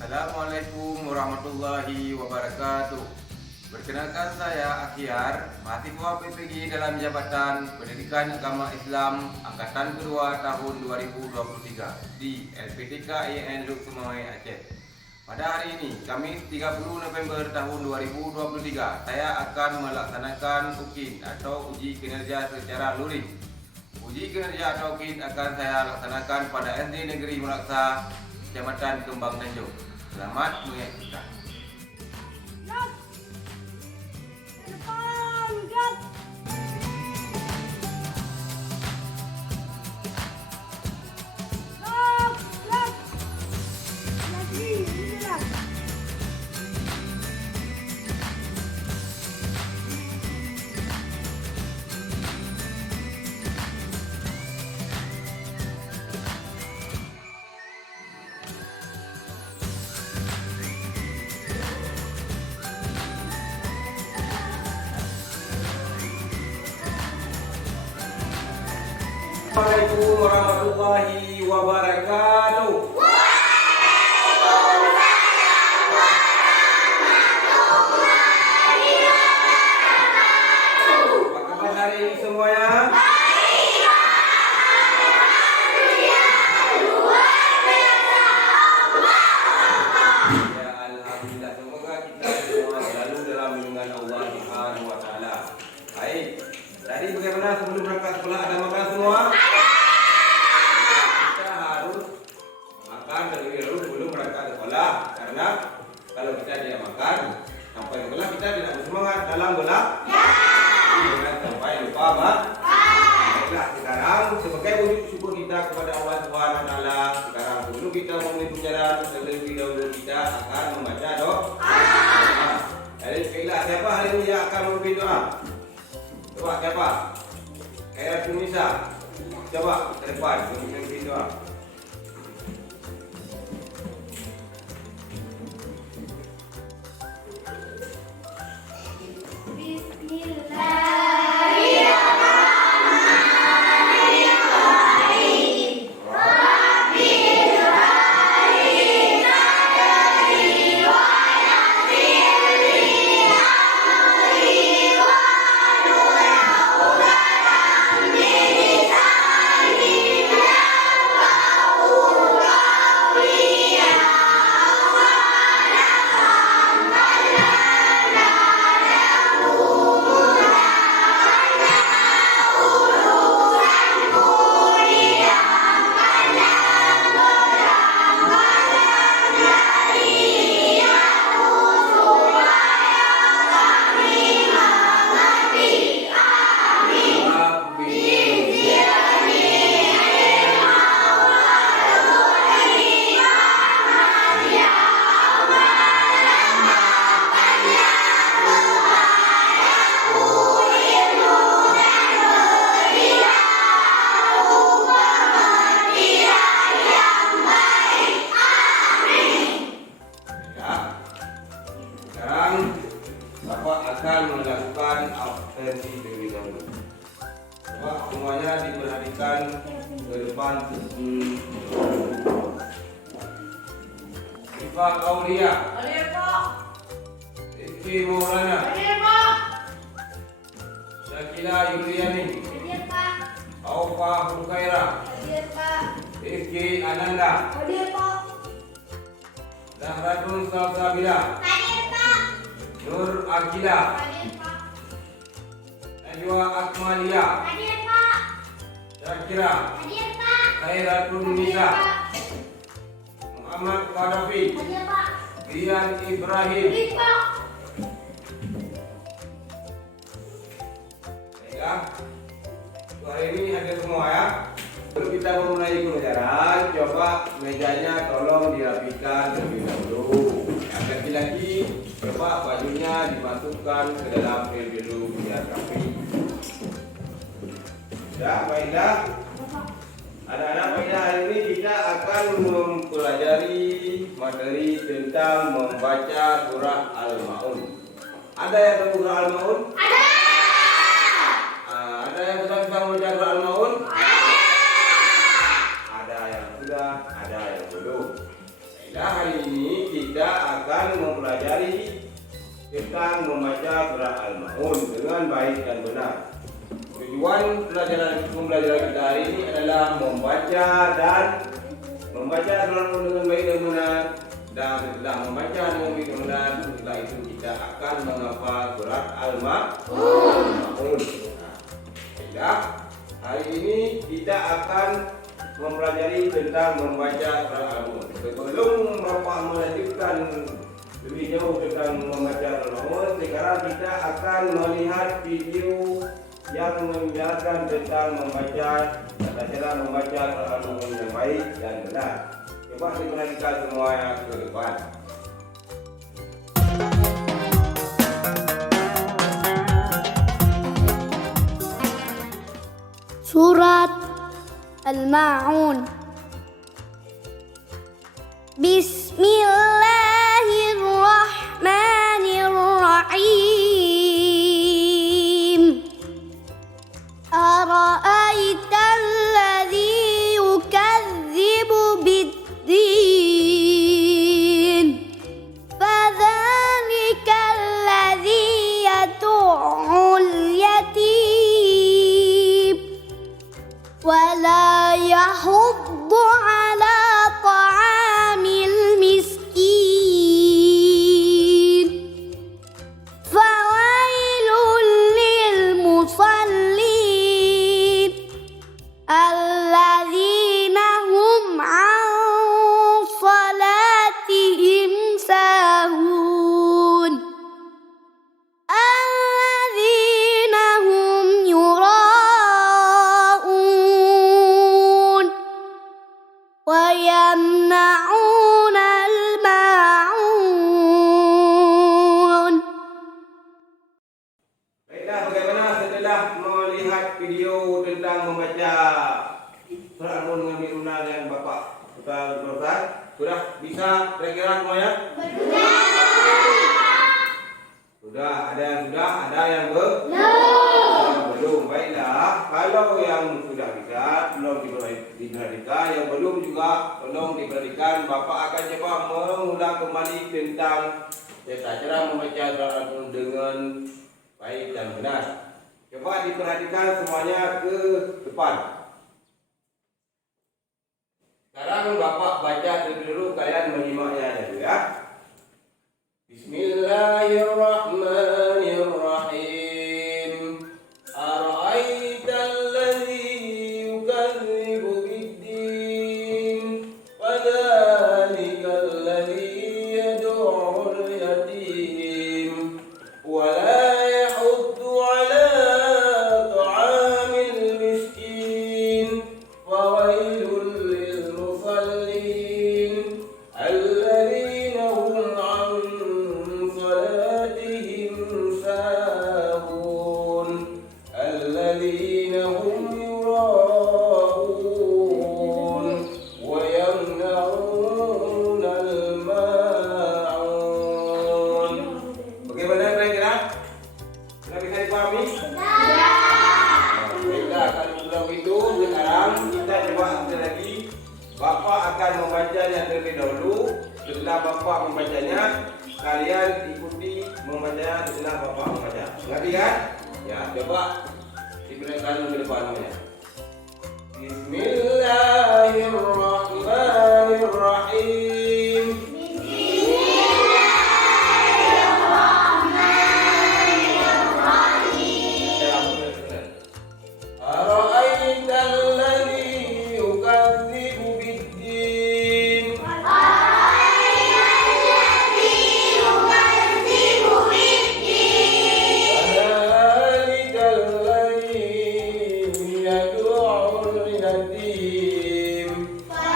Assalamualaikum warahmatullahi wabarakatuh. Perkenalkan saya Akhyar, mahasiswa PPG dalam Jabatan Pendidikan Agama Islam Angkatan Kedua tahun 2023 di LPTK IAIN Luk Sumawai Aceh. Pada hari ini, Kamis 30 November tahun 2023, saya akan melaksanakan UKIN atau Uji Kinerja secara luring. Uji kinerja atau UKIN akan saya laksanakan pada SD Negeri Melaksa, Kecamatan Kembang Tanjung. Selamat menyaksikan. Assalamualaikum warahmatullahi wabarakatuh. Apa kabar hari ini semuanya? Ya, alhamdulillah. Semoga kita semua selalu dalam lindungan Allah Subhanahu wa taala. Baik. Tadi bagaimana sebelum berangkat sekolah ada makan semua? Kita harus makan terlebih dahulu sebelum berangkat sekolah, karena kalau kita tidak makan sampai sekolah kita tidak bersemangat dalam belajar. Jangan sampai lupa baiklah, sekarang sebagai wujud syukur kita kepada Allah Subhanahu wa taala, sekarang sebelum kita memulai pelajaran terlebih dahulu kita akan membaca doa. Jadi baiklah, siapa hari ini yang akan memimpin doa? Coba siapa? Khairat Tunisa. Coba ke depan untuk memimpin doa. Bapak akan melakukan absensi terlebih dahulu. Bapak semuanya diperhatikan ke depan. Rifa Aulia. Hadir, Pak. Rizky Maulana. Hadir, Pak. Syakila Yuliani. Hadir, Pak. Aufa Hukaira. Hadir, Pak. Rizky Ananda. Hadir, Pak. Zahratun Salsabila. Hadir, Pak. Nur Akila. Hadir, Pak. Najwa Akmalia. Hadir, Pak. Syakira. Hadir, Pak. Khairatun Hadir, Nisa. Pak. Muhammad Qadafi. Hadir, Pak. Rian Ibrahim. Hadir, Pak. Baiklah, untuk hari ini hadir semua ya. Sebelum kita memulai pelajaran, coba mejanya tolong dirapikan terlebih dahulu. Yang laki-laki, coba bajunya dimasukkan ke dalam fil dulu biar rapi. Ya, baiklah. Anak-anak, pada hari ini kita akan mempelajari materi tentang membaca surah Al-Maun. Ada yang tahu surah Al-Maun? Ada. Ada yang sudah bisa membaca surah Al-Maun? Ada. Ada yang sudah, ada yang belum. Nah, hari ini kita akan mempelajari tentang membaca surah Al-Ma'un dengan baik dan benar. Tujuan pembelajaran kita hari ini adalah membaca surah Al-Ma'un dengan baik dan benar. Dan setelah membaca dengan baik dan benar, setelah itu kita akan menghafal surat Al-Ma'un. Baiklah, hari ini kita akan mempelajari tentang membaca surah Al-Ma'un. Sebelum Bapak melanjutkan lebih jauh tentang membaca Al-Ma'un, sekarang kita akan melihat video yang menjelaskan tentang membaca tata cara membaca Al-Ma'un yang baik dan benar. Coba diperhatikan semua yang ke depan. Surat Al-Ma'un. Bismillahirrahmanirrahim. Ara'aita alladhi yukadzibu bid-din, fadhalika alladhi yad'ul yatim ولا يحض على طعام المسكين فويل للمصلين الذين هم عن صلاتهم ساهون الذين هم يراءون ويمنعون الماعون. Baiklah, bagaimana setelah melihat video tentang membaca surah Al-Ma'un dengan baik dan benar yang Bapak Ustaz sudah bisa kira-kira semuanya? Sudah, ada yang belum. Baiklah, kalau yang sudah bisa belum diperhatikan, yang belum juga tolong diperhatikan. Bapak akan coba mengulang kembali tentang cara membaca surah Al-Ma'un dengan baik dan benar. Coba diperhatikan semuanya ke depan. Sekarang Bapak baca terlebih dahulu, kalian menyimaknya dulu ya. Bismillahirrahmanirrahim. Ara'aita alladhi yukadzibu bid-din, fadhalika alladhi yad'ul yatim wa la yahuddu 'ala ta'amil miskin, fawailul lil musallin alladhina hum 'an salatihim sahun alladhina hum yura'un wa yamna'un al-ma'un. Bagaimana kira-kira? Sudah bisa dipahami? Baiklah, kalau belum itu sekarang kita coba sekali lagi. Bapak akan membacanya terlebih dahulu. Setelah Bapak membacanya, kalian ikuti membacanya setelah Bapak membaca. Ngerti kan? Ya, coba diperhatikan ke depan namanya. Bismillahirrahmanirrahim. Ara'aita alladhi yukadzibu bid-din, fadhalika alladhi yad'ul yatim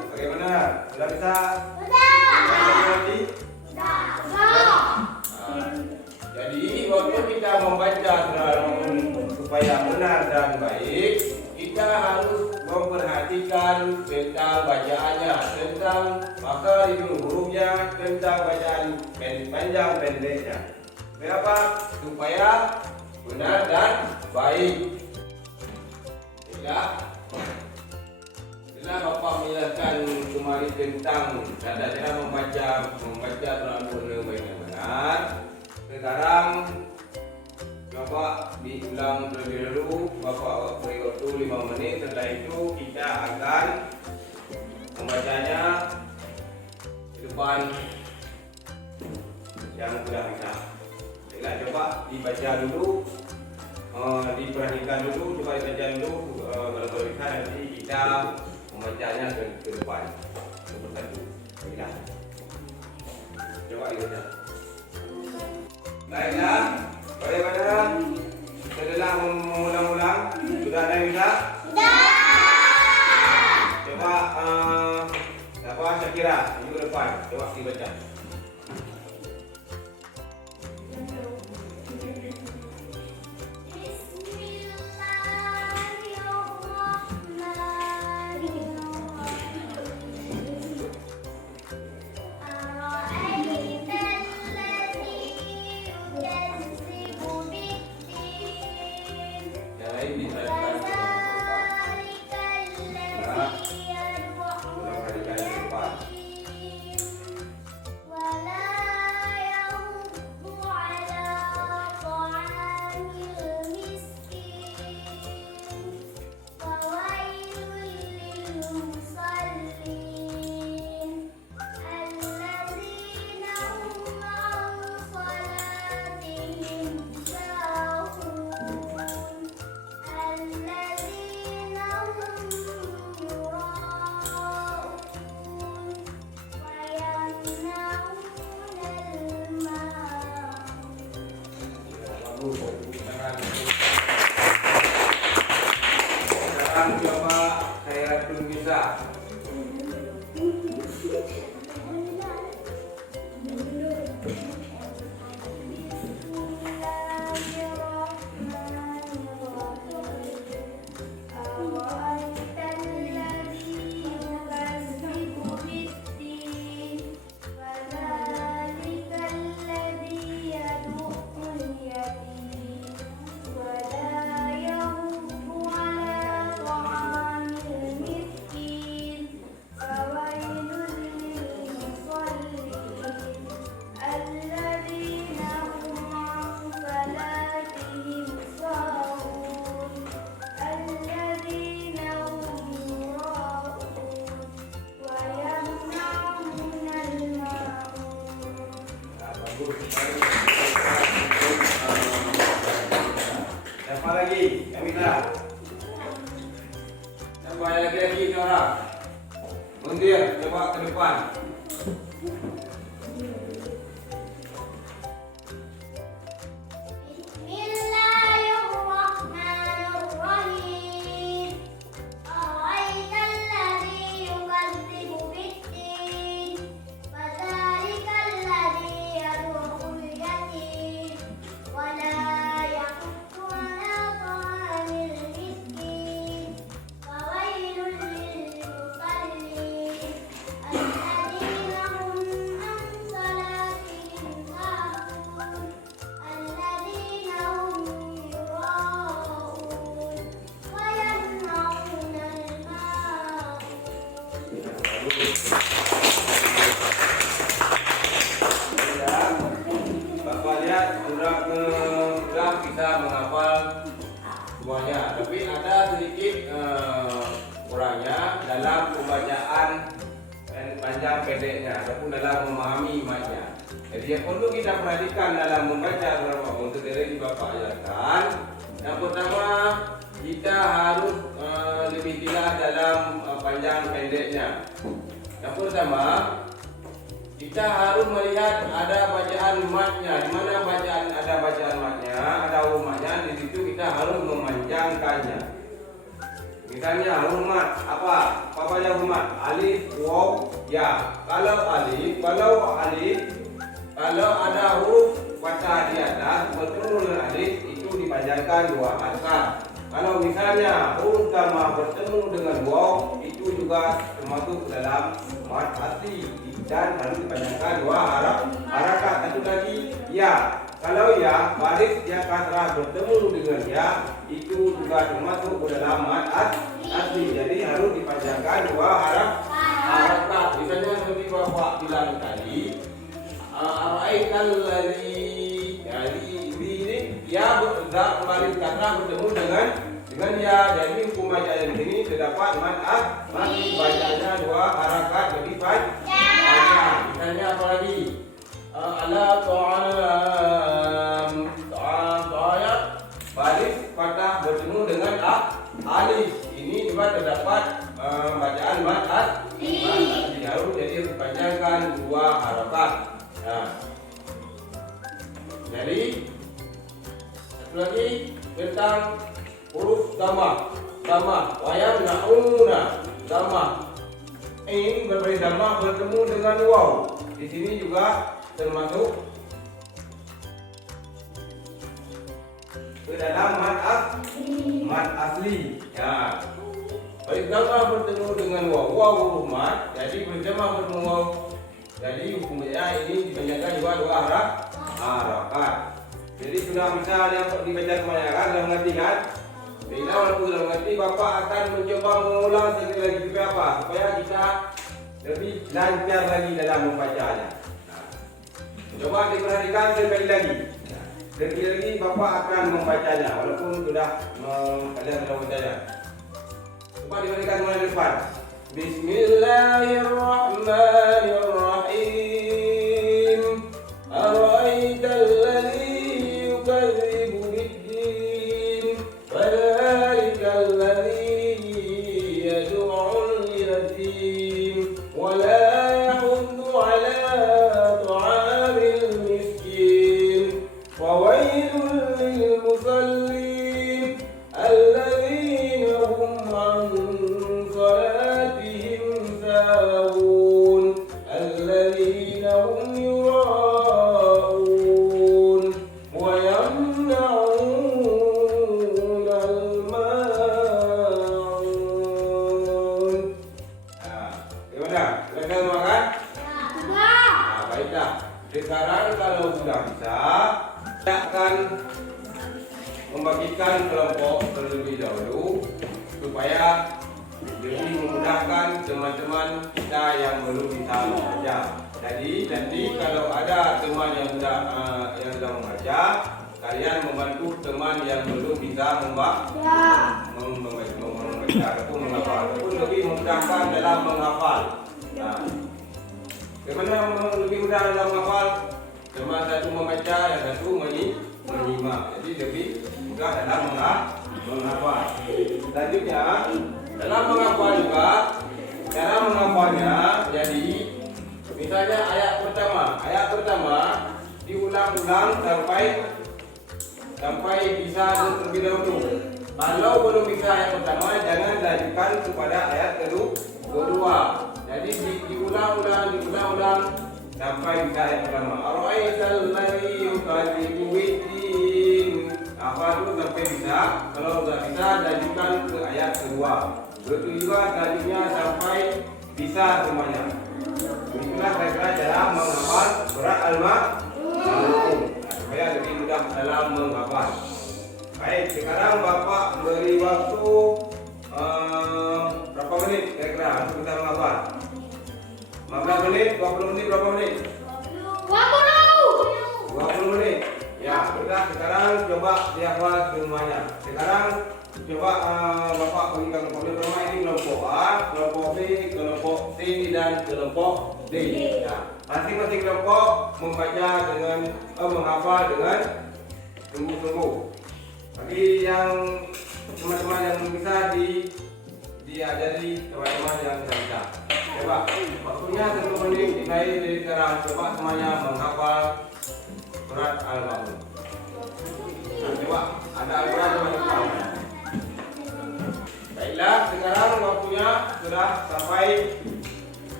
nanti? Jadi waktu kita membaca supaya benar dan baik, kita harus memperhatikan tentang bacaannya, tentang makna hurufnya, tentang bacaan panjang pendeknya. Kenapa? Supaya benar dan baik. Setelah Bapak menjelaskan kemarin tentang cara membaca Al-Quran dengan benar, sekarang coba diulang terlebih dahulu. Bapak beri waktu 5 menit. Setelah itu kita akan membacanya ke depan yang sudah bisa. Coba dibaca dulu, diperhatikan dulu, coba dibaca dulu. Kalau bisa nanti kita membacanya ke depan. Nomor 1. Coba dibaca. Baiklah, bagaimana? Setelah mengulang-ulang, sudah ada yang bisa? Coba siapa Syakira, minggu depan, coba dibaca. Sekarang coba Khairatun bisa. Siapa lagi? Kamila. Siapa lagi orang? Mundir, coba ke depan. Bapak lihat sudah bisa menghafal semuanya, tapi ada sedikit kurangnya dalam pembacaan dan panjang pendeknya ataupun dalam memahami maknanya. Jadi yang perlu kita perhatikan dalam membaca surah Al-Baqarah untuk dari Bapak ajarkan. Yang pertama, kita harus lebih jelas dalam panjang pendeknya. Yang pertama, kita harus melihat ada bacaan matnya. Di mana bacaan ada bacaan matnya, ada huruf matnya, di situ kita harus memanjangkannya. Misalnya huruf mat apa? Apa aja huruf mat? Alif, waw, Ya, kalau ada huruf fathah di atas bertemu dengan alif itu dipanjangkan 2 harakat. Kalau misalnya huruf dhamma bertemu dengan waw itu juga termasuk dalam mad asli dan harus dipanjangkan 2 harakat. Satu lagi ya. Kalau ya baris yang kasrah bertemu dengan ya itu juga termasuk dalam mad asli. Jadi harus dipanjangkan 2 harakat. Misalnya seperti Bapak bilang tadi, ara'aital ladzi, jadi ini ya baris kasrah bertemu dengan ya. Jadi hukum bacaan ini terdapat mad asli, bacanya 2 harakat lebih panjang. Misalnya apa lagi? Ala ta'am ta'ayat baris fathah bertemu dengan alif. Ini juga terdapat bacaan mad asli, harus jadi dipanjangkan 2 harakat. Nah, jadi satu lagi tentang huruf dhamma. Wayam nauna dhamma. Ini berbaris dhamma bertemu dengan waw. Di sini juga termasuk ke dalam mad asli. Ya. Baris dhamma bertemu dengan waw huruf mad. Jadi baris dhamma bertemu waw. Jadi hukumnya ini dipanjangkan juga 2 harakat. Jadi sudah bisa dibaca kebanyakan, sudah mengerti kan? Bila walaupun sudah mengerti, Bapak akan mencoba mengulang sekali lagi supaya apa? Supaya kita lebih lancar lagi dalam membacanya. Nah, coba diperhatikan sekali lagi. Sekali lagi Bapak akan membacanya walaupun sudah kalian sudah membacanya. Coba diperhatikan mulai dari depan. Bismillahirrahmanirrahim. Ara'aital ladzi yukadzibu bid-din fadzalikal ladzi yad'ul yatim wa la yahuddu 'ala ta'amil miskin fawailul lil musallin alladzina hum 'an salatihim sahun alladzina hum yura'un wa yamna'un al-ma'un. Gimana? Sudah semua kan? Baiklah. Sekarang kalau sudah bisa, kita akan membagikan kelompok terlebih dahulu supaya lebih memudahkan teman-teman kita yang belum bisa membaca. Jadi nanti kalau ada teman yang sudah membaca, kalian membantu teman yang belum bisa membaca ataupun menghafal, ataupun lebih memudahkan dalam menghafal. Nah, bagaimana lebih mudah dalam menghafal? Cuma satu membaca, yang satu menyimak. Jadi lebih mudah dalam menghafal. Selanjutnya dalam menghafal juga, cara menghafalnya jadi misalnya ayat pertama diulang-ulang sampai bisa terlebih dahulu. Kalau belum bisa ayat pertama, jangan lanjutkan kepada ayat kedua. Jadi diulang-ulang sampai bisa ayat pertama. Ara'aital ladzi yukadzibu bid-din. Apa itu sampai bisa? Kalau sudah bisa, lanjutkan ke ayat kedua. Begitu juga selanjutnya sampai bisa semuanya. Itulah kira-kira cara menghafal surat Al-Ma'un supaya lebih mudah dalam menghafal. Baik, sekarang Bapak beri waktu berapa menit kira-kira untuk kita menghafal? 15 menit, 20 menit, berapa menit? 20 menit. Ya, sudah. Sekarang coba dihafal semuanya. Sekarang coba Bapak berikan kelompok pertama ini kelompok A, kelompok B, kelompok C dan kelompok D. Ya, masing-masing kelompok membaca dengan menghafal dengan sungguh-sungguh. Bagi yang teman-teman yang bisa diajari teman-teman yang bisa. Coba waktunya 10 menit dimulai dari sekarang. Coba semuanya menghafal surat Al-Ma'un. Nah, coba ada Al-Quran coba. Baiklah, sekarang waktunya sudah sampai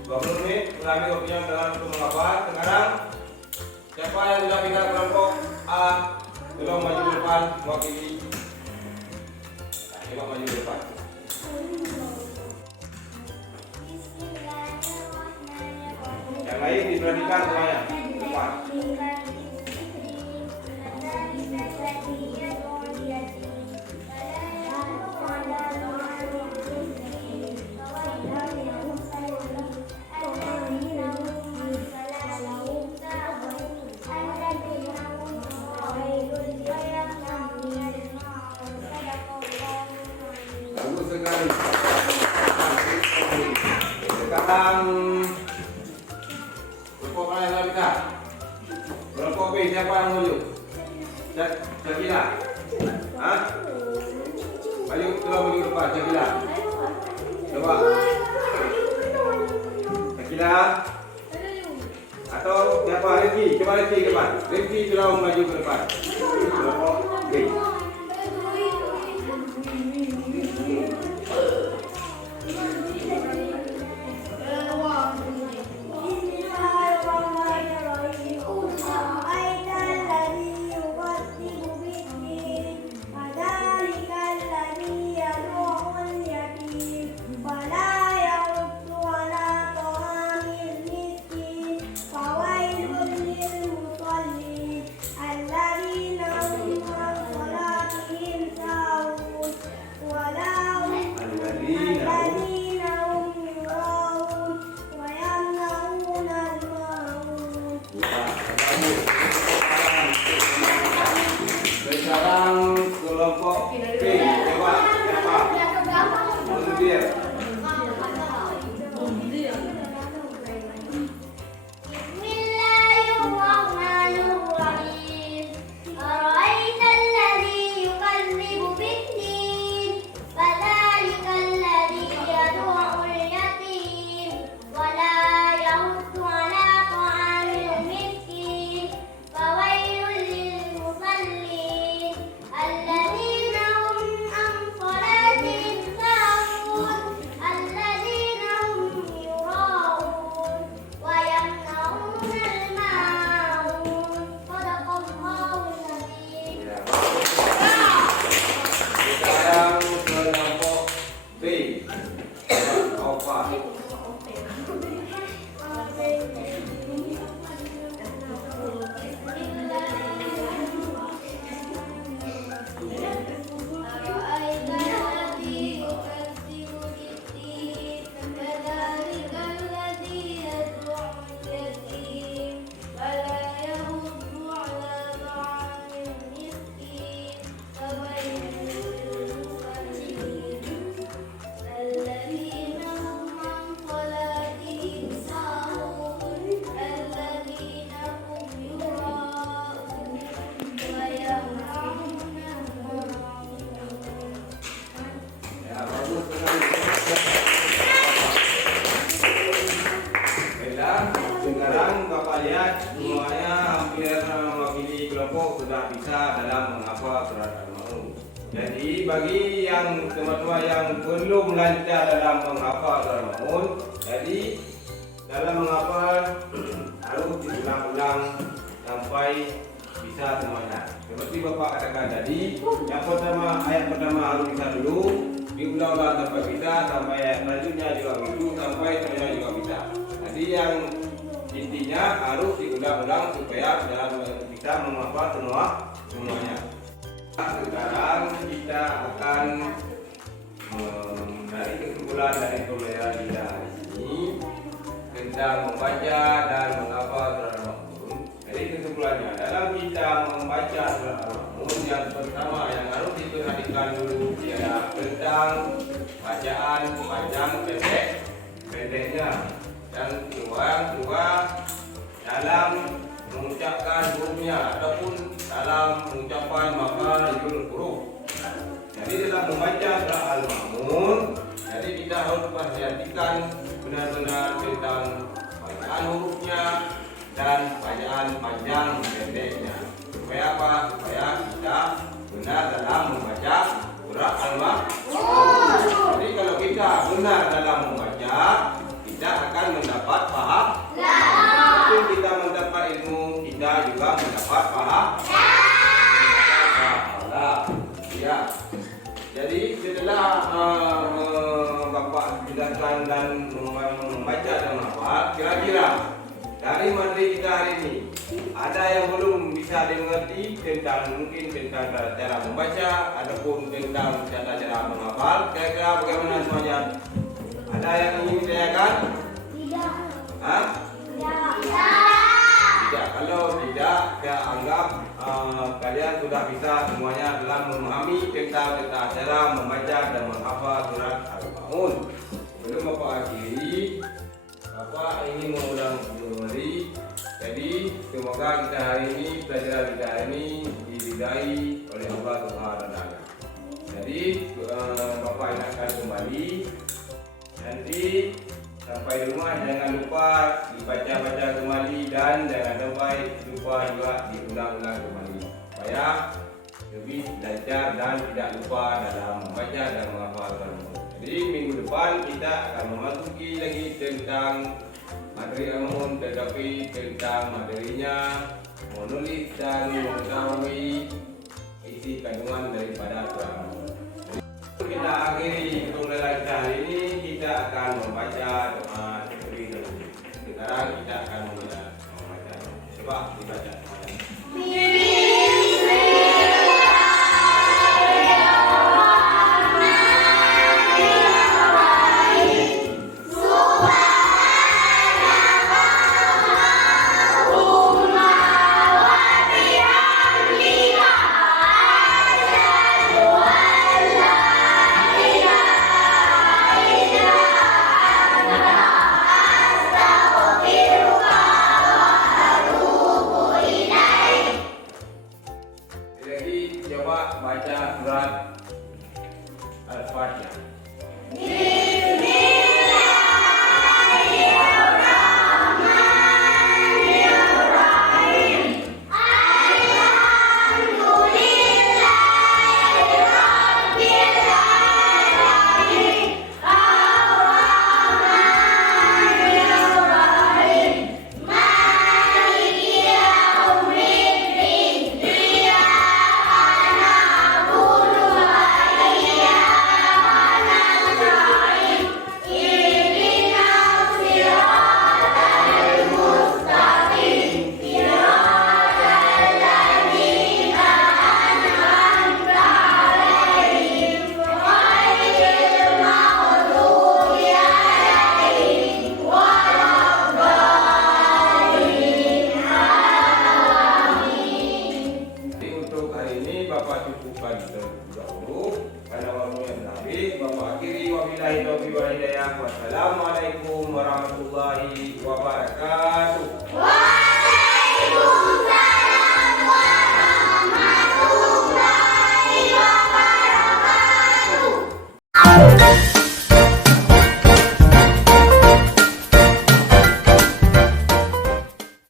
20 menit mengambil waktunya dalam untuk menghafal. Sekarang siapa yang sudah pindah kelompok A, tolong maju ke depan mewakili. Nah, coba maju ke depan. Yang lain diperhatikan semuanya. Depan. Bagus sekali. Sekarang kelompok mana yang bisa? Kelompok B siapa yang maju? Syakila. Hah? Ayo coba maju ke depan Syakila. Coba. Syakila. Atau siapa Rizky? Coba Rizky ke depan. Rizky coba maju ke depan. Kelompok B. Sekarang kelompok B, coba siapa? Mundir. Bismillahirrahmanirrahim. Ara'aita alladhi yukadzibu bid-din, fadhalika alladhi yad'u'ul yatim wa la yahuddu 'ala ta'amil miskin, fawailul lil musallin alladzina hum an salatihim sahun, alladzina hum yura'un wa yamna'una al-ma'un. Shadaqallahul azim. Sekarang kelompok B. Apa? أرأيت الذي يكذب بالدين فذلك الذي يدعو اليتيم ولا يحض على طعام المسكين فويل للمصلين الذين هم عن صلاتهم ساهون الذين هم يراءون ويمنعون الماعون. Ya, bagus sekali. Baiklah, sekarang Bapak lihat semuanya hampir mewakili kelompok sudah bisa dalam menghafal surat Al-Maun. Jadi bagi yang teman-teman yang belum lancar dalam menghafal surat Al-Maun, jadi dalam menghafal harus diulang-ulang sampai bisa semuanya. Seperti Bapak katakan tadi, yang pertama ayat pertama harus bisa dulu, diulang-ulang sampai bisa, sampai ayat selanjutnya juga begitu, sampai semuanya juga bisa. Jadi yang intinya harus diulang-ulang supaya dalam bisa menghafal semuanya. Sekarang kita akan menarik kesimpulan dari pembelajaran kita hari ini tentang membaca dan menghafal surat Al-Maun. Jadi kesimpulannya, dalam kita membaca surat Al-Maun, yang pertama yang harus diperhatikan dulu ialah tentang bacaan panjang pendeknya, dan kedua dalam mengucapkan hurufnya ataupun dalam pengucapan makharijul huruf. Jadi dalam membaca surat Al-Maun, jadi kita harus perhatikan benar-benar tentang bacaan hurufnya dan bacaan panjang pendeknya. Supaya apa? Supaya kita benar dalam membaca surat Al-Maun. Jadi kalau kita benar dalam membaca, kita akan akan mendapat pahala. Semakin kita mendapat ilmu, kita juga mendapat pahala. Ya. Jadi setelah Bapak jelaskan dan membaca dan menghafal, kira-kira dari materi kita hari ini ada yang belum bisa dimengerti mungkin tentang cara membaca ataupun tentang cara menghafal. Kira-kira bagaimana semuanya? Ada yang ingin ditanyakan? Tidak. Hah? Tidak. Kalau tidak, saya anggap kalian sudah bisa semuanya dalam memahami tentang cara membaca dan menghafal surat Al-Maun. Sebelum Bapak akhiri, Bapak ingin mengundang kembali. Jadi semoga kita hari ini, pelajaran kita hari ini diridai oleh Allah Subhanahu wa Ta'ala. Jadi Bapak ingatkan kembali, nanti sampai rumah jangan lupa dibaca-baca kembali dan jangan sampai lupa juga diulang-ulang kembali supaya lebih lancar dan tidak lupa dalam membaca dan menghafalkan. Jadi minggu depan kita akan memasuki lagi tentang materi Al-Maun, tetapi tentang materinya menulis dan mengetahui isi kandungan daripada surat Al-Maun. Kita akhiri pembelajaran kita hari ini, kita akan membaca doa seperti itu. Sekarang kita akan membaca. Coba dibaca. Coba baca surat Al-Fatihah. Bapak cukupkan terlebih dahulu karena waktunya sudah habis. Bapak akhiri, wabillahi taufiq wal hidayah. Wassalamualaikum warahmatullahi wabarakatuh. Waalaikumsalam warahmatullahi wabarakatuh.